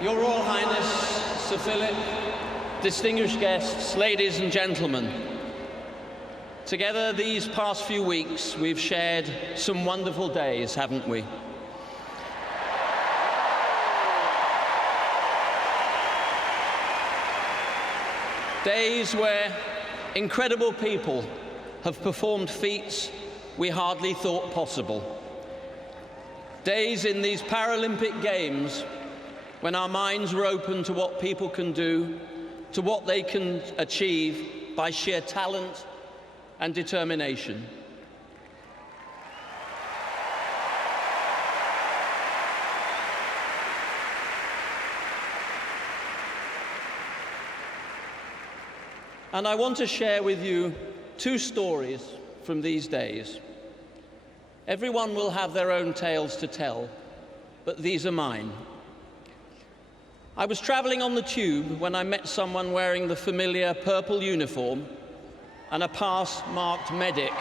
Your Royal Highness, Sir Philip, distinguished guests, ladies and gentlemen, together these past few weeks we've shared some wonderful days, haven't we? Days where incredible people have performed feats we hardly thought possible. Days in these Paralympic Games when our minds were open to what people can do, to what they can achieve by sheer talent and determination. And I want to share with you two stories from these days. Everyone will have their own tales to tell, but these are mine. I was traveling on the tube when I met someone wearing the familiar purple uniform and a pass marked medic.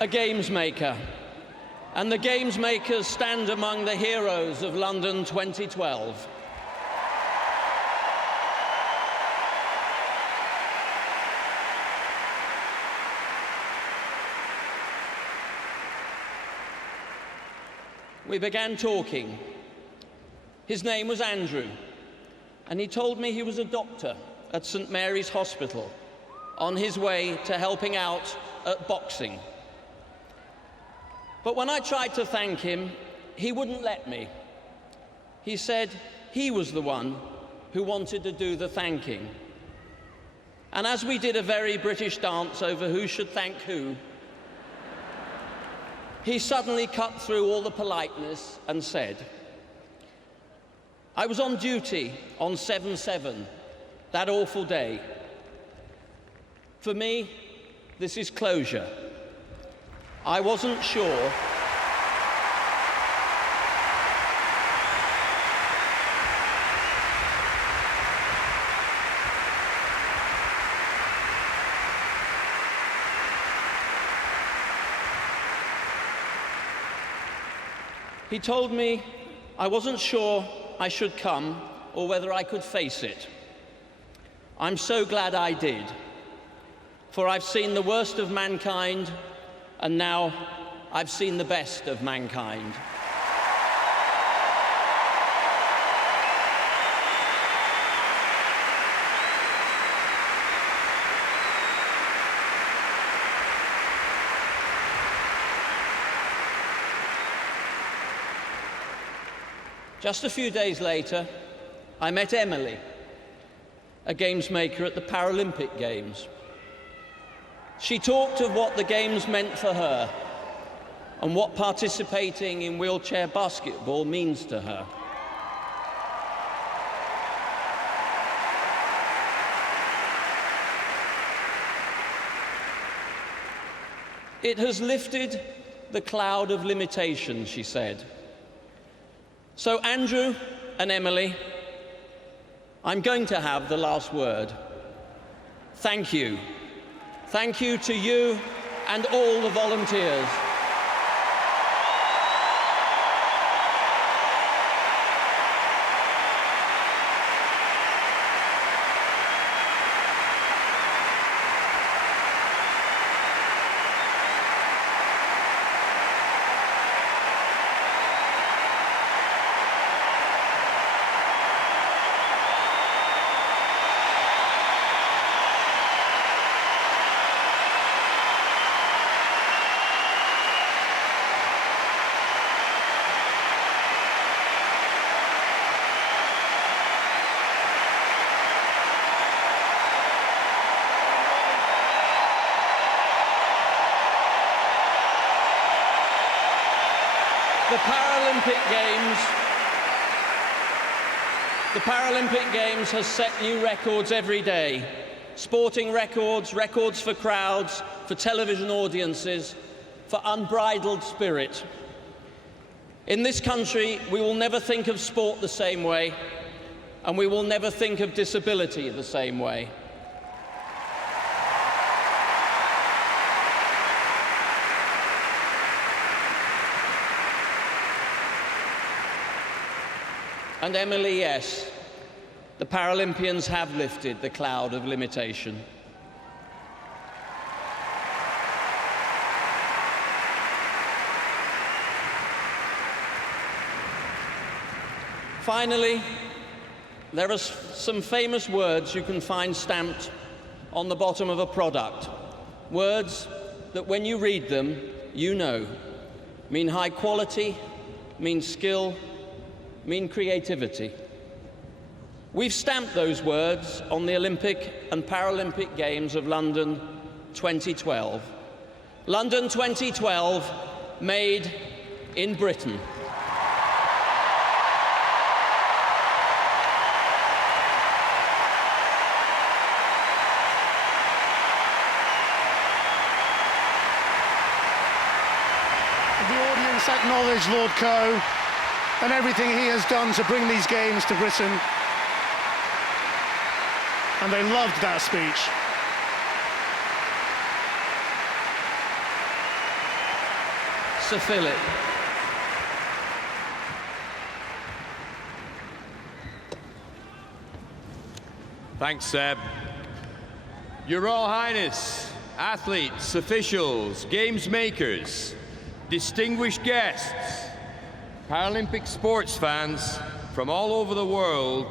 A games maker. And the games makers stand among the heroes of London 2012. We began talking. His name was Andrew, and he told me he was a doctor at St. Mary's Hospital on his way to helping out at boxing. But when I tried to thank him, he wouldn't let me. He said he was the one who wanted to do the thanking. And as we did a very British dance over who should thank who, he suddenly cut through all the politeness and said, "I was on duty on 7/7, that awful day. For me, this is closure. I wasn't sure He told me I wasn't sure I should come or whether I could face it. I'm so glad I did, for I've seen the worst of mankind, and now I've seen the best of mankind." Just a few days later, I met Emily, a games maker at the Paralympic Games. She talked of what the Games meant for her and what participating in wheelchair basketball means to her. It has lifted the cloud of limitation, she said. So Andrew and Emily, I'm going to have the last word. Thank you. Thank you to you and all the volunteers. The Paralympic Games has set new records every day. Sporting records, records for crowds, for television audiences, for unbridled spirit. In this country, we will never think of sport the same way, and we will never think of disability the same way. And Emily, yes, the Paralympians have lifted the cloud of limitation. Finally, there are some famous words you can find stamped on the bottom of a product. Words that when you read them, you know, mean high quality, mean skill, mean creativity. We've stamped those words on the Olympic and Paralympic Games of London 2012. London 2012, made in Britain. Acknowledge Lord Coe and everything he has done to bring these games to Britain. And they loved that speech. Sir Philip. Thanks, Seb. Your Royal Highness, athletes, officials, games makers, distinguished guests, Paralympic sports fans from all over the world,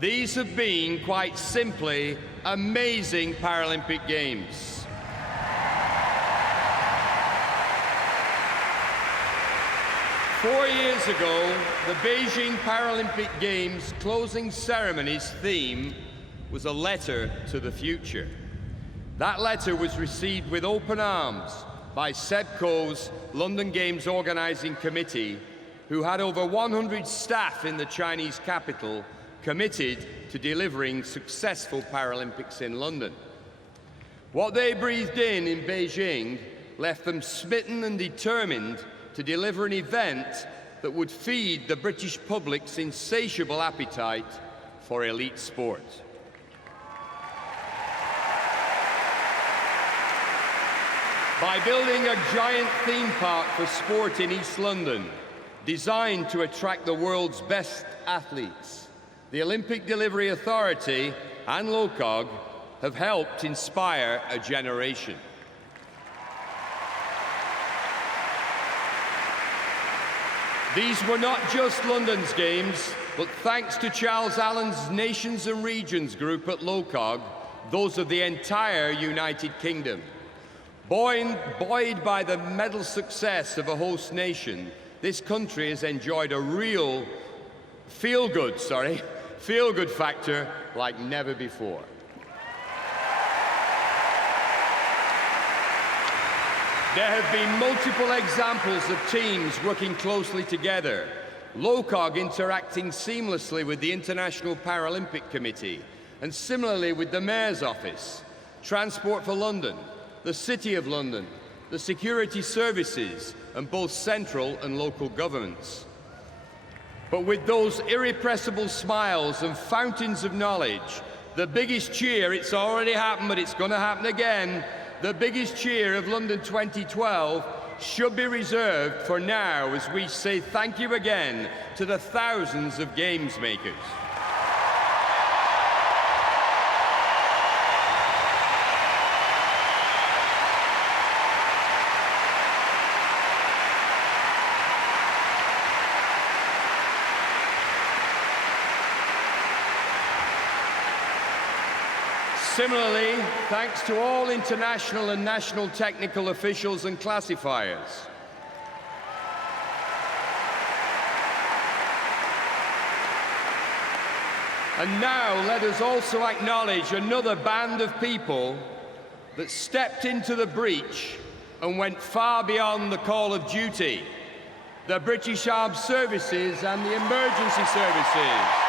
these have been, quite simply, amazing Paralympic Games. Four years ago, the Beijing Paralympic Games closing ceremony's theme was a letter to the future. That letter was received with open arms by Seb Coe's London Games Organising Committee, who had over 100 staff in the Chinese capital committed to delivering successful Paralympics in London. What they breathed in Beijing left them smitten and determined to deliver an event that would feed the British public's insatiable appetite for elite sport. By building a giant theme park for sport in East London, designed to attract the world's best athletes, the Olympic Delivery Authority and LOCOG have helped inspire a generation. These were not just London's games, but thanks to Charles Allen's Nations and Regions group at LOCOG, those of the entire United Kingdom. Buoyed by the medal success of a host nation, this country has enjoyed a real feel-good factor like never before. There have been multiple examples of teams working closely together, LOCOG interacting seamlessly with the International Paralympic Committee, and similarly with the Mayor's Office, Transport for London, the City of London, the security services, and both central and local governments. But with those irrepressible smiles and fountains of knowledge, the biggest cheer, it's already happened, but it's going to happen again, the biggest cheer of London 2012 should be reserved for now as we say thank you again to the thousands of games makers. Similarly, thanks to all international and national technical officials and classifiers. And now let us also acknowledge another band of people that stepped into the breach and went far beyond the call of duty: the British Armed Services and the emergency services.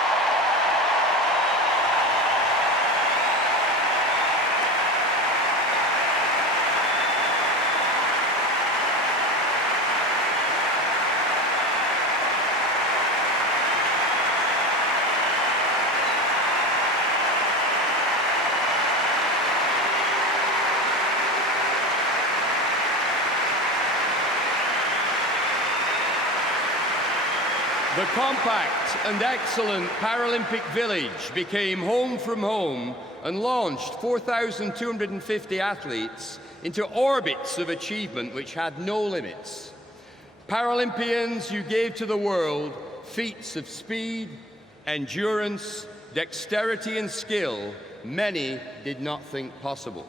The compact and excellent Paralympic Village became home from home and launched 4,250 athletes into orbits of achievement which had no limits. Paralympians, you gave to the world feats of speed, endurance, dexterity and skill many did not think possible.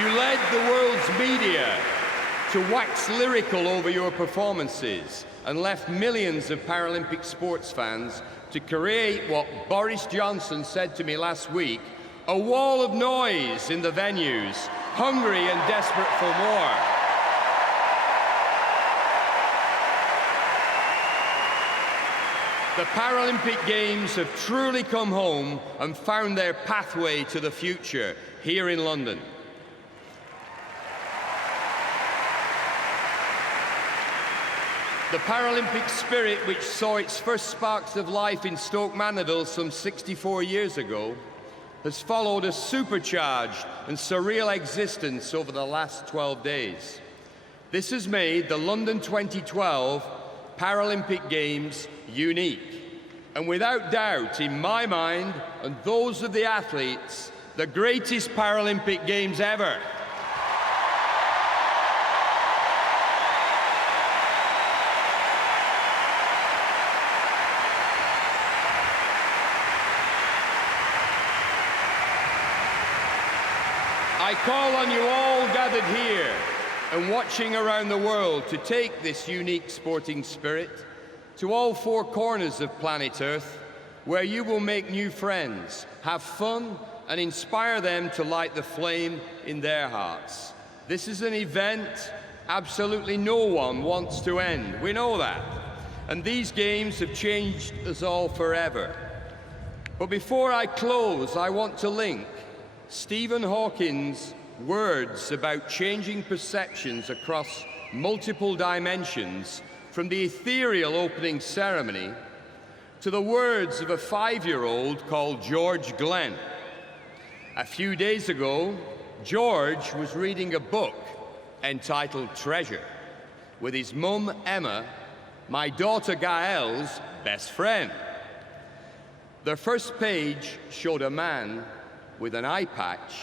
You led the world's media to wax lyrical over your performances and left millions of Paralympic sports fans to create what Boris Johnson said to me last week, a wall of noise in the venues, hungry and desperate for more. The Paralympic Games have truly come home and found their pathway to the future here in London. The Paralympic spirit, which saw its first sparks of life in Stoke Mandeville some 64 years ago, has followed a supercharged and surreal existence over the last 12 days. This has made the London 2012 Paralympic Games unique, and without doubt, in my mind and those of the athletes, the greatest Paralympic Games ever. I call on you all gathered here and watching around the world to take this unique sporting spirit to all four corners of planet Earth, where you will make new friends, have fun, and inspire them to light the flame in their hearts. This is an event absolutely no one wants to end. We know that. And these games have changed us all forever. But before I close, I want to link Stephen Hawking's words about changing perceptions across multiple dimensions from the ethereal opening ceremony to the words of a 5-year-old called George Glenn. A few days ago, George was reading a book entitled Treasure with his mum, Emma, my daughter Gael's best friend. The first page showed a man with an eye patch,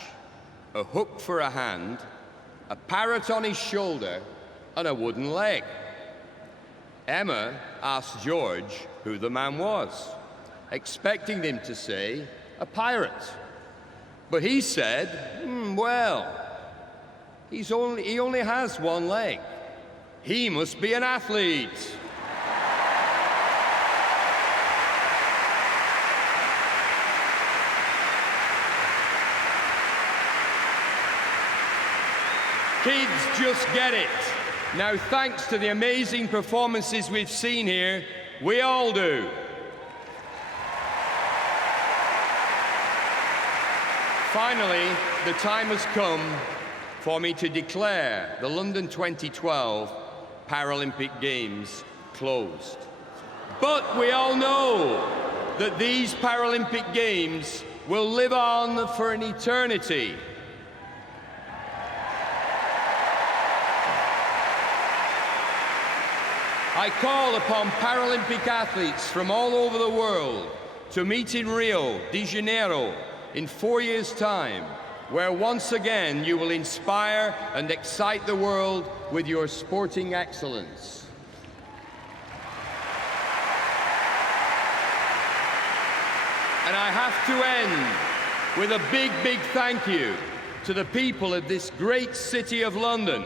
a hook for a hand, a parrot on his shoulder, and a wooden leg. Emma asked George who the man was, expecting him to say, a pirate. But he said, well, he only has one leg. He must be an athlete. Kids just get it. Now, thanks to the amazing performances we've seen here, we all do. Finally, the time has come for me to declare the London 2012 Paralympic Games closed. But we all know that these Paralympic Games will live on for an eternity. I call upon Paralympic athletes from all over the world to meet in Rio de Janeiro in 4 years' time, where once again you will inspire and excite the world with your sporting excellence. And I have to end with a big, big thank you to the people of this great city of London.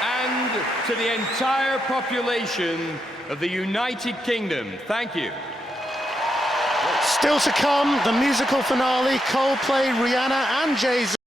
And to the entire population of the United Kingdom. Thank you. Still to come, the musical finale, Coldplay, Rihanna and Jay-Z.